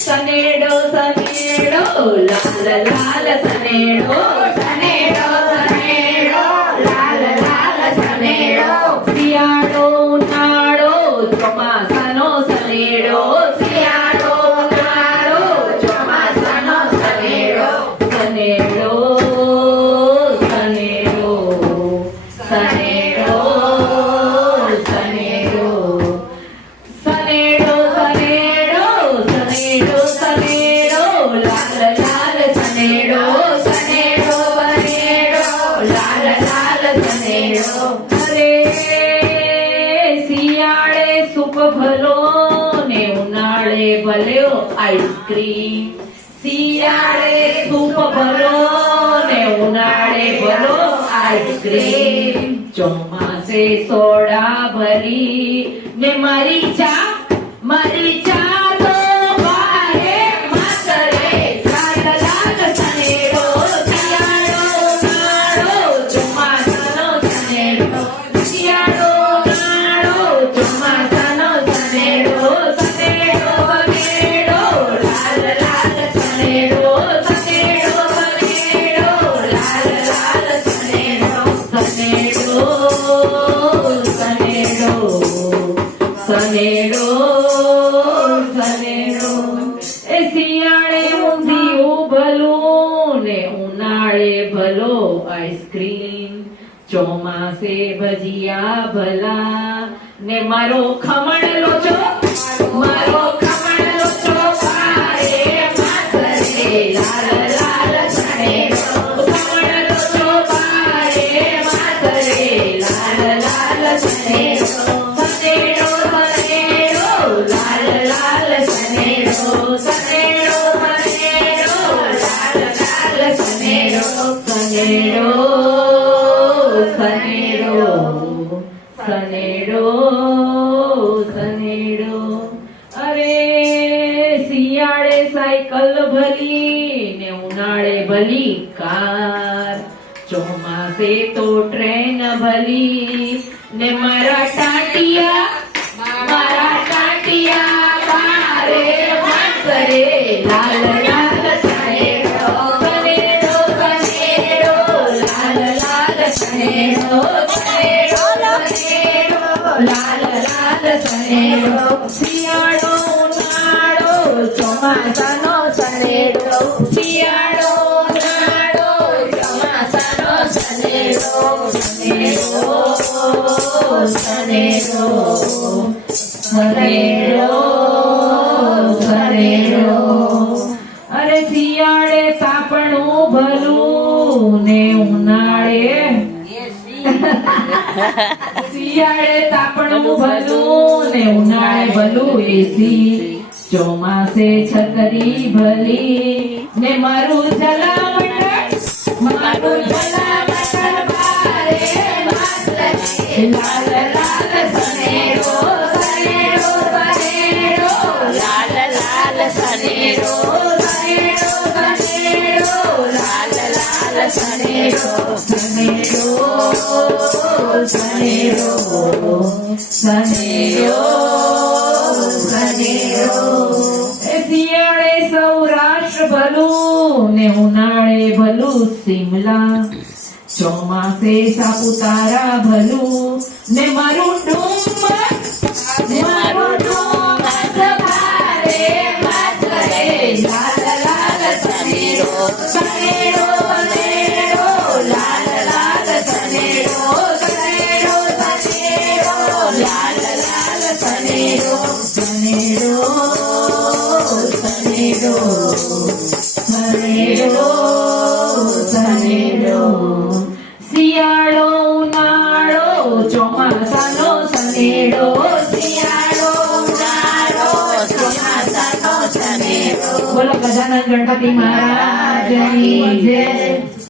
સનેડો સનેડો લાલ લાલ સનેડો સનેડો સનેડો લાલ લાલ સનેડો શિયાળો ઉનાળો ચોમાસાનો સનેડો શિયાળો ઉનાળો ચોમાસાનો સનેડો સનેડો સનેડો સનેડો સનેડો સનેડો સનેડો સનેડો લાલ લાલ સનેડો સનેડો સનેડો લાલ લાલ સનેડો અરે શિયાળે સૂપ ભલો ને ઉનાળે ભલ્યો આઈસ્ક્રીમ શિયાળે સૂપ ભલો ને ઉનાળે ભલો આઈસ્ક્રીમ ચોમાસે સોડા ભરી ને મારી ચા તો વારે માતરે લાલ લાલ સનેડો શિયાળો ઉનાળો ચોમાસાનો સનેડો શિયાળો ઉનાળો ચોમાસાનો સનેડો સનેડો સનેડો લાલ લાલ સનેડો સનેડો સનેડો લાલ લાલ સનેડો સનેડો સનેડો સનેડો એ શિયાળે ઊંધિયું ભલું ને ઉનાળે ભલો આઈસ્ક્રીમ ચોમાસે ભજીયા ભલા ને મારો ખમણ લોચો વારે માતરે લાલ લાલ સનેડો ખમણ લોચો વારે માતરે લાલ લાલ સનેડો સનેડો સનેડો લાલ લાલ સનેડો સનેડો સનેડો લાલ લાલ સનેડો સનેડો સનેડો સનેડો અરે શિયાળે સાયકલ ભલી ને ઉનાળે ભલી કાર ચોમાસે તો ટ્રેન ભલી ને મારા ટાટિયા બારે માતરે લાલ લાલ સનેડો સનેડો સનેડો લાલ લાલ સનેડો સનેડો સનેડો લાલ લાલ સનેડો શિયાળો ઉનાળો ચોમાસાનો સનેડો શિયાળો ઉનાળો ચોમાસાનો સનેડો સનેડો સનેડો સનેડો અરે શિયાળે તાપણું ભલું ને ઉનાળે શિયાળે તાપણું ભલું ને ઉનાળે ભલું એસી ચોમાસે છતરી ભલી ને મારું જલાવટ બારે માતરે લાલ લાલ સનેડો સનેડો સનેડો લાલ લાલ સનેડો સનેડો સનેડો લાલ લાલ સનેડો સનેડો સનેડો સનેડો સનેડો એ શિયાળે સૌરાષ્ટ્ર ભલું ને ઉનાળે ભલું સિમલા ચોમાસે સાપુતારા ભલું ને મારું ડુમર ભારે માતરે લાલ લાલ સનેડો સનેડો સનેડો લાલ લાલ સનેડો સનેડો સનેડો લાલ લાલ સનેડો સનેડો સનેડો સનેડો સનેડો શિયાળો ઉનાળો ચોમાસાનો સનેડો શિયાળો ઉનાળો ચોમાસાનો સનેડો બોલો ગજાનન ગણપતિ મહારાજની જય.